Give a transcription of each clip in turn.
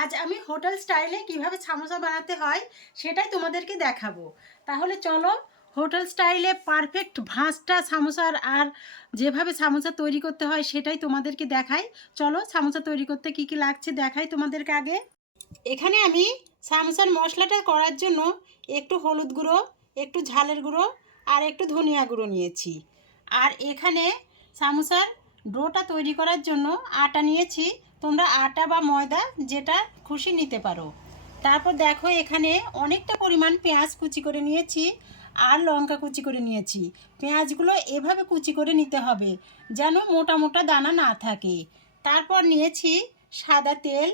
আজ আমি হোটেল স্টাইলে কিভাবে সামোসা বানাতে হয় সেটাই তোমাদেরকে দেখাবো। তাহলে চলো হোটেল স্টাইলে পারফেক্ট ভাঁজটা সামোসার আর যেভাবে সামোসা তৈরি করতে হয় সেটাই তোমাদেরকে দেখাই। চলো সামোসা তৈরি করতে কি কি লাগছে দেখাই তোমাদেরকে আগে। এখানে আমি সামোসার মশলাটা করার জন্য একটু হলুদ গুঁড়ো, একটু ঝালের গুঁড়ো আর একটু ধনিয়া গুঁড়ো নিয়েছি। আর এখানে সামোসার ডোটা তৈরি করার জন্য আটা নিয়েছি। তোমরা আটা বা ময়দা যেটা খুশি নিতে পারো। তারপর দেখো এখানে অনেকটা পরিমাণ পেঁয়াজ কুচি করে নিয়েছি আর লঙ্কা কুচি করে নিয়েছি। পেঁয়াজগুলো এভাবে কুচি করে নিতে হবে যেন মোটা মোটা দানা না থাকে। তারপর নিয়েছি সাদা তেল,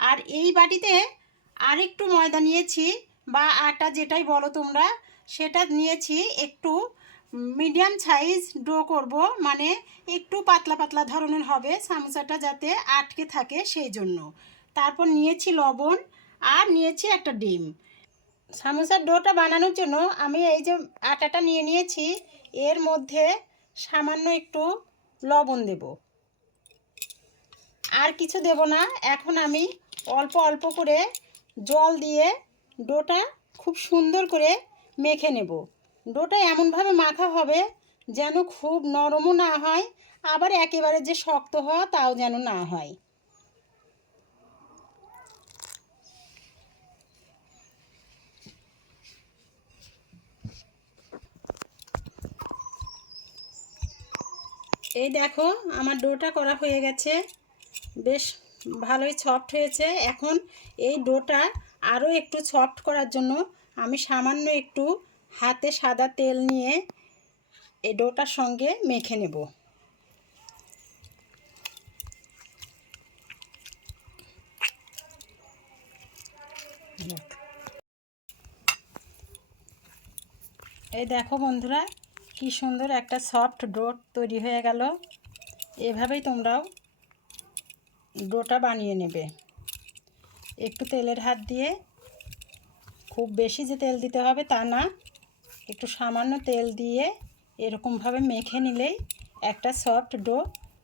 আর এই বাটিতে আরেকটু ময়দা নিয়েছি বা আটা যেটাই বলো তোমরা, সেটা নিয়েছি। একটু মিডিয়াম সাইজ ডো করব, মানে একটু পাতলা পাতলা ধরনের হবে সামোসাটা যাতে আটকে থাকে সেই জন্য। তারপর নিয়েছি লবণ আর নিয়েছি একটা ডিম। সামোসার ডোটা বানানোর জন্য আমি এই যে আটাটা নিয়ে নিয়েছি, এর মধ্যে সামান্য একটু লবণ দেব, আর কিছু দেব না। এখন আমি অল্প অল্প করে জল দিয়ে ডোটা খুব সুন্দর করে মেখে নেব। ডোটা এমনভাবে মাখা হবে যেন খুব নরমও না হয়, আবার একেবারে যে শক্ত হওয়া তাও যেন না হয়। এই দেখো আমার ডোটা করা হয়ে গেছে, বেশ ভালোই সফট হয়েছে। এখন এই ডোটা আরও একটু সফট করার জন্য আমি সামান্য একটু হাতে সাদা তেল নিয়ে এই ডোটার সঙ্গে মেখে নেব। এই দেখো বন্ধুরা, কি সুন্দর একটা সফট ডো তৈরি হয়ে গেল। এভাবেই তোমরাও ডোটা বানিয়ে নেবে। একটু তেলের হাত দিয়ে, খুব বেশি যে তেল দিতে হবে তা না, একটু সামান্য তেল দিয়ে এরকমভাবে মেখে নিলেই একটা সফট ডো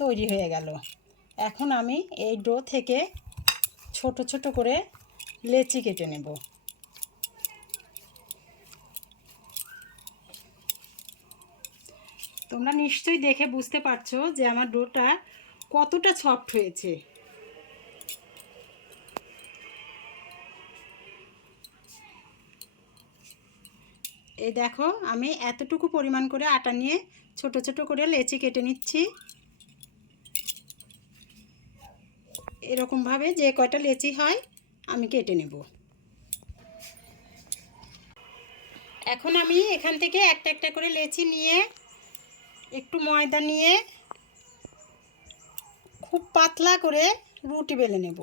তৈরি হয়ে গেল। এখন আমি এই ডো থেকে ছোট ছোট করে লেচি কেটে নেব। তোমরা নিশ্চয়ই দেখে বুঝতে পারছো যে আমার ডোটা কতটা সফট হয়েছে। এই দেখো আমি এতটুকু পরিমাণ করে আটা নিয়ে ছোট ছোট করে লেচি কেটে নিচ্ছি। এরকমভাবে যে কয়টা লেচি হয় আমি কেটে নেব। এখন আমি এখান থেকে একটা একটা করে লেচি নিয়ে একটু ময়দা নিয়ে খুব পাতলা করে রুটি বেলে নেব।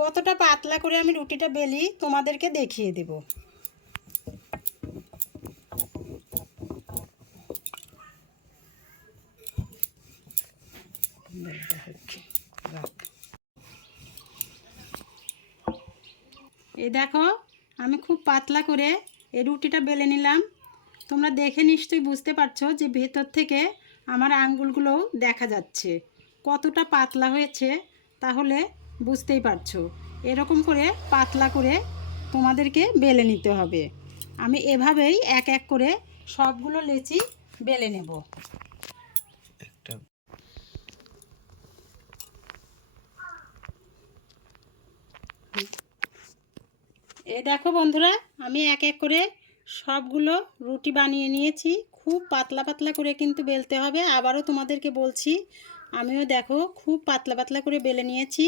কতটা পাতলা করে আমি রুটিটা বেলি তোমাদেরকে দেখিয়ে দেব। এই দেখো আমি খুব পাতলা করে এই রুটিটা বেলে নিলাম। তোমরা দেখে নিশ্চয়ই বুঝতে পারছো যে ভেতর থেকে আমার আঙ্গুলগুলোও দেখা যাচ্ছে কতটা পাতলা হয়েছে, তাহলে বুঝতেই পারছো। এরকম করে পাতলা করে তোমাদেরকে বেলে নিতে হবে। আমি এভাবেই এক এক করে সবগুলো লেচি বেলে নেব। এই দেখো বন্ধুরা, আমি এক এক করে সবগুলো রুটি বানিয়ে নিয়েছি। খুব পাতলা পাতলা করে কিন্তু বেলতে হবে, আবারও তোমাদেরকে বলছি। আমিও দেখো খুব পাতলা পাতলা করে বেলে নিয়েছি।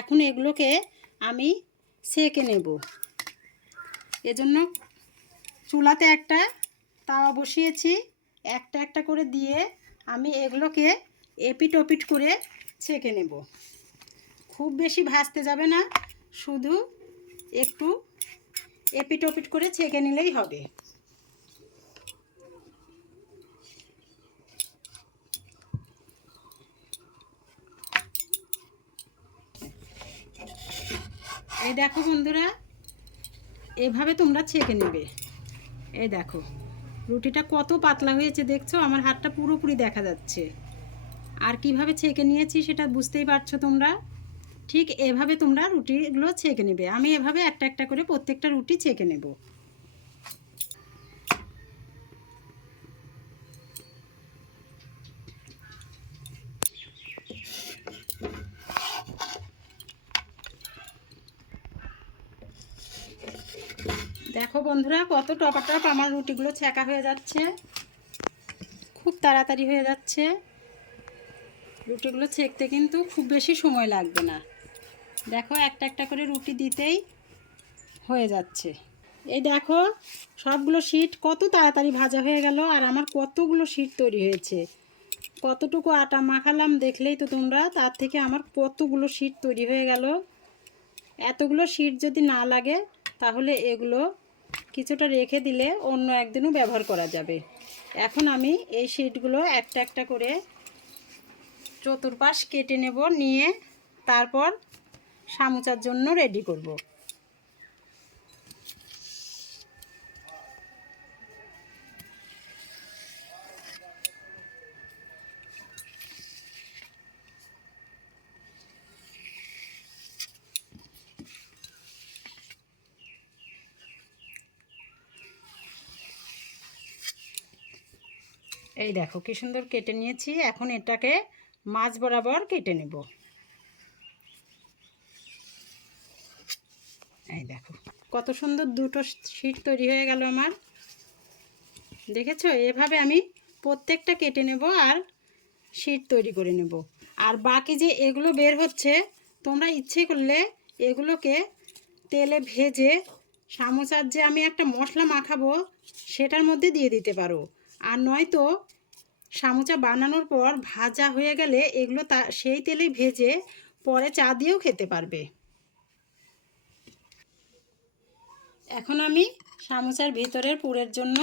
এখন এগুলোকে আমি সেঁকে নেব। এজন্য চুলাতে একটা তাওয়া বসিয়েছি, একটা একটা করে দিয়ে আমি এগুলোকে এপিট ওপিট করে ছেঁকে নেব। খুব বেশি ভাজতে যাবে না, শুধু একটু এপিট ওপিট করে ছেঁকে নিলেই হবে। এই দেখো বন্ধুরা, এভাবে তোমরা ছেঁকে নেবে। এই দেখো রুটিটা কত পাতলা হয়েছে দেখছো, আমার হাতটা পুরোপুরি দেখা যাচ্ছে। আর কিভাবে ছেঁকে নিয়েছি সেটা বুঝতেই পারছো তোমরা। ঠিক এভাবে তোমরা রুটিগুলো ছেঁকে নেবে। আমি এভাবে একটা একটা করে প্রত্যেকটা রুটি ছেঁকে নেব। দেখো বন্ধুরা, কত টপাটপ আমার রুটিগুলো ছেঁকা হয়ে যাচ্ছে, খুব তাড়াতাড়ি হয়ে যাচ্ছে। রুটিগুলো ছেঁকতে কিন্তু খুব বেশি সময় লাগবে না। দেখো একটা একটা করে রুটি দিতেই হয়ে যাচ্ছে। এই দেখো সবগুলো শিট কত তাড়াতাড়ি ভাজা হয়ে গেল, আর আমার কতগুলো শিট তৈরি হয়েছে। কতটুকু আটা মাখালাম দেখলেই তো তোমরা, তার থেকে আমার কতগুলো শিট তৈরি হয়ে গেল। এতগুলো শিট যদি না লাগে তাহলে এগুলো কিছুটা রেখে দিলে অন্য একদিনও ব্যবহার করা যাবে। এখন আমি এই শিটগুলো একটা একটা করে চতুর্পাশ কেটে নেব, নিয়ে তারপর সামুচার জন্য রেডি করব। এই দেখো কি সুন্দর কেটে নিয়েছি। এখন এটাকে মাছ বরাবর কেটে নেব। এই দেখো কত সুন্দর দুটো শিট তৈরি হয়ে গেল আমার। দেখেছো, এভাবে আমি প্রত্যেকটা কেটে নেব আর শিট তৈরি করে নেব। আর বাকি যে এগুলো বের হচ্ছে, তোমরা ইচ্ছে করলে এগুলোকে তেলে ভেজে সামোসার যে আমি একটা মশলা মাখাবো সেটার মধ্যে দিয়ে দিতে পারো। আর নয়তো সামোচা বানানোর পর ভাজা হয়ে গেলে এগুলো সেই তেলে ভেজে পরে চা দিয়েও খেতে পারবে। এখন আমি সামোসার ভিতরের পুরের জন্য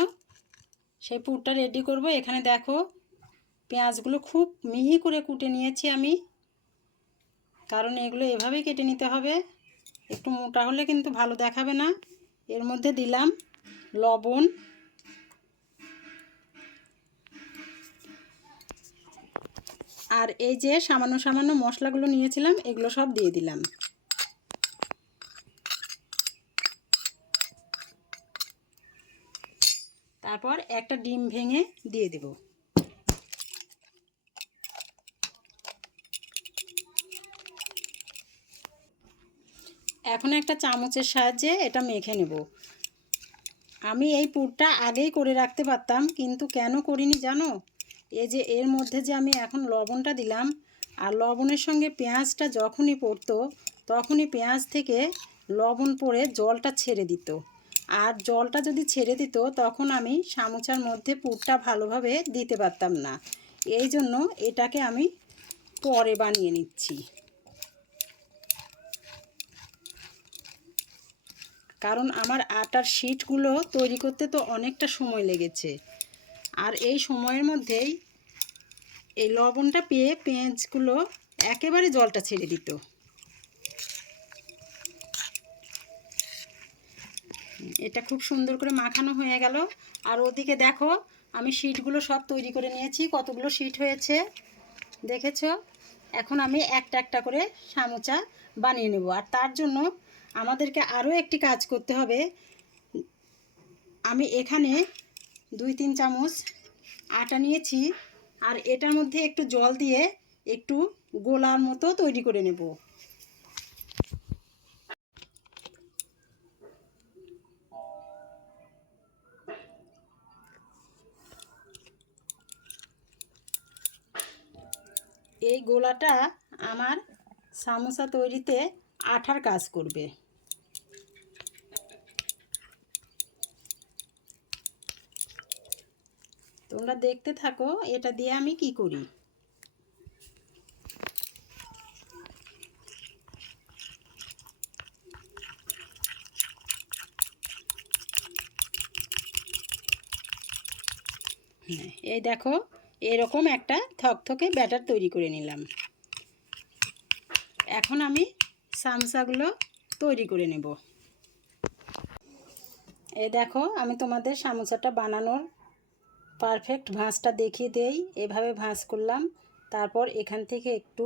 সেই পুরটা রেডি করব। এখানে দেখো পেঁয়াজগুলো খুব মিহি করে কুটে নিয়েছি আমি, কারণ এগুলো এভাবেই কেটে নিতে হবে। একটু মোটা হলে কিন্তু ভালো দেখাবে না। এর মধ্যে দিলাম লবণ, আর এই যে সামান্য সামান্য মশলাগুলো নিয়েছিলাম এগুলো সব দিয়ে দিলাম। তারপর একটা ডিম ভেঙে দিয়ে দেব। এখন একটা চামচের সাহায্যে এটা মেখে নেব। আমি এই পুরটা আগেই করে রাখতে পারতাম, কিন্তু কেন করিনি জানো? এই যে এর মধ্যে যে আমি এখন লবণটা দিলাম, আর লবণের সঙ্গে পেঁয়াজটা যখনই পড়তো তখনই পেঁয়াজ থেকে লবণ পড়ে জলটা ছেড়ে দিত। আর জলটা যদি ছেড়ে দিত তখন আমি সামোচার মধ্যে পুরটা ভালোভাবে দিতে পারতাম না। এই জন্য এটাকে আমি পরে বানিয়ে নিচ্ছি, কারণ আমার আটার শিটগুলো তৈরি করতে তো অনেকটা সময় লেগেছে। আর এই সময়ের মধ্যেই এই লবণটা পেয়ে পেঁয়াজগুলো একেবারে জলটা ছেড়ে দিত। এটা খুব সুন্দর করে মাখানো হয়ে গেল। আর ওদিকে দেখো আমি শিটগুলো সব তৈরি করে নিয়েছি। কতগুলো শিট হয়েছে দেখেছো? এখন আমি একটা একটা করে সামোচা বানিয়ে নেব। আর তার জন্য আমাদেরকে আরও একটি কাজ করতে হবে। আমি এখানে 2-3 চামচ আটা নিয়েছি, আর এটার মধ্যে একটু জল দিয়ে একটু গোলার মতো তৈরি করে নেব। এই গোলাটা আমার সামোসা তৈরিতে আঠার কাজ করবে। তোমরা দেখতে থাকো এটা দিয়ে আমি কি করি। এই দেখো এরকম একটা থকথকে ব্যাটার তৈরি করে নিলাম। এখন আমি সামোসাগুলো তৈরি করে নেব। এই দেখো আমি তোমাদের সামোসাটা বানানোর পারফেক্ট ভাঁজটা দেখিয়ে দেই। এভাবে ভাঁজ করলাম, তারপর এখান থেকে একটু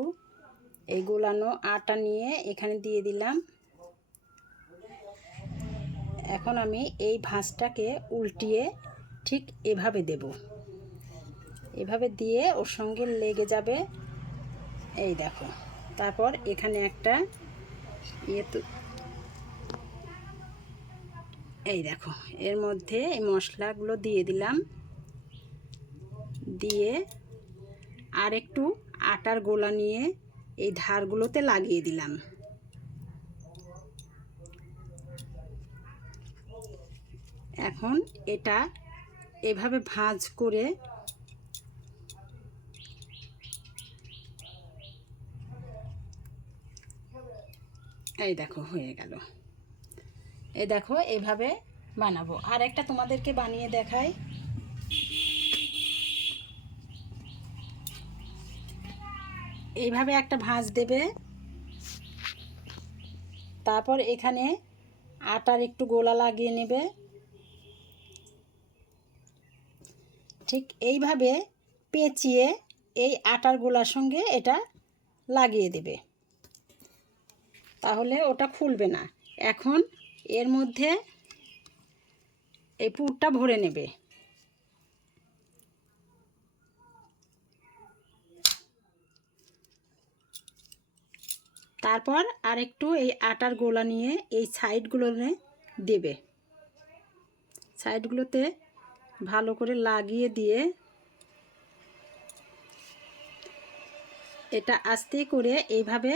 এই গোলানো আটা নিয়ে এখানে দিয়ে দিলাম। এখন আমি এই ভাঁজটাকে উল্টিয়ে ঠিক এভাবে দেব, এভাবে দিয়ে ওর সঙ্গে লেগে যাবে। এই দেখো, তারপর এখানে একটা এই দেখো, এর মধ্যে এই মশলাগুলো দিয়ে দিলাম, দিয়ে আর একটু আটার গোলা নিয়ে এই ধারগুলোতে লাগিয়ে দিলাম। এখন এটা এভাবে ভাঁজ করে এই দেখো হয়ে গেল। এই দেখো এভাবে বানাবো। আর একটা তোমাদেরকে বানিয়ে দেখাই। এইভাবে একটা ভাঁজ দেবে, তারপর এখানে আটার একটু গোলা লাগিয়ে নেবে, ঠিক এইভাবে পেঁচিয়ে এই আটার গোলার সঙ্গে এটা লাগিয়ে দেবে, তাহলে ওটা খুলবে না। এখন এর মধ্যে এই পুরটা ভরে নেবে। তারপর আরেকটু এই আটার গোলা নিয়ে এই সাইডগুলোতে দেবে, সাইডগুলোতে ভালো করে লাগিয়ে দিয়ে এটা আস্তে করে এইভাবে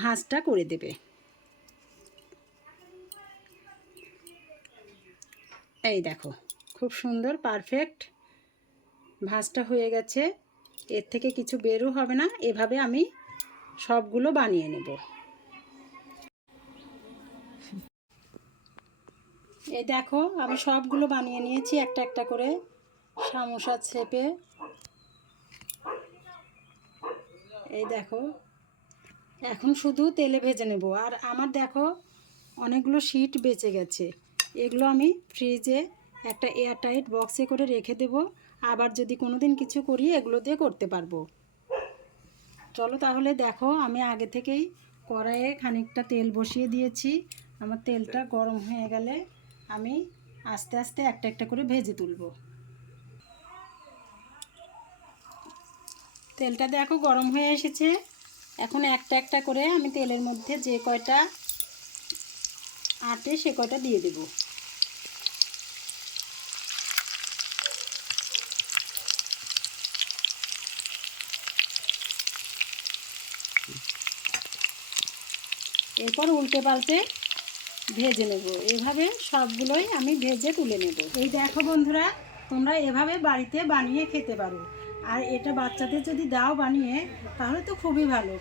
ভাঁজটা করে দেবে। এই দেখো খুব সুন্দর পারফেক্ট ভাঁজটা হয়ে গেছে, এর থেকে কিছু বেরও হবে না। এভাবে আমি সবগুলো বানিয়ে নেব। এই দেখো আমি সবগুলো বানিয়ে নিয়েছি একটা একটা করে সামোসা শেপে। এই দেখো এখন শুধু তেলে ভেজে নেব। আর আমার দেখো অনেকগুলো শীট বেঁচে গেছে, এগুলো আমি ফ্রিজে একটা এয়ারটাইট বক্সে করে রেখে দেব। আবার যদি কোনো দিন কিছু করি এগুলো দিয়ে করতে পারবো। চলো তাহলে দেখো, আমি আগে থেকেই কড়াইয়ে খানিকটা তেল বসিয়ে দিয়েছি। আমার তেলটা গরম হয়ে গেলে আমি আস্তে আস্তে একটা একটা করে ভেজে তুলব। তেলটা দেখো গরম হয়ে এসেছে। এখন একটা একটা করে আমি তেলের মধ্যে যে কয়টা আটে সে কয়টা দিয়ে দেব। এরপর উল্টে পাল্টে ভেজে নেব। এভাবে সবগুলোই আমি ভেজে তুলে নেব। এই দেখো বন্ধুরা, তোমরা এভাবে বাড়িতে বানিয়ে খেতে পারো। আর এটা বাচ্চাদের যদি দাও বানিয়ে, তাহলে তো খুবই ভালো।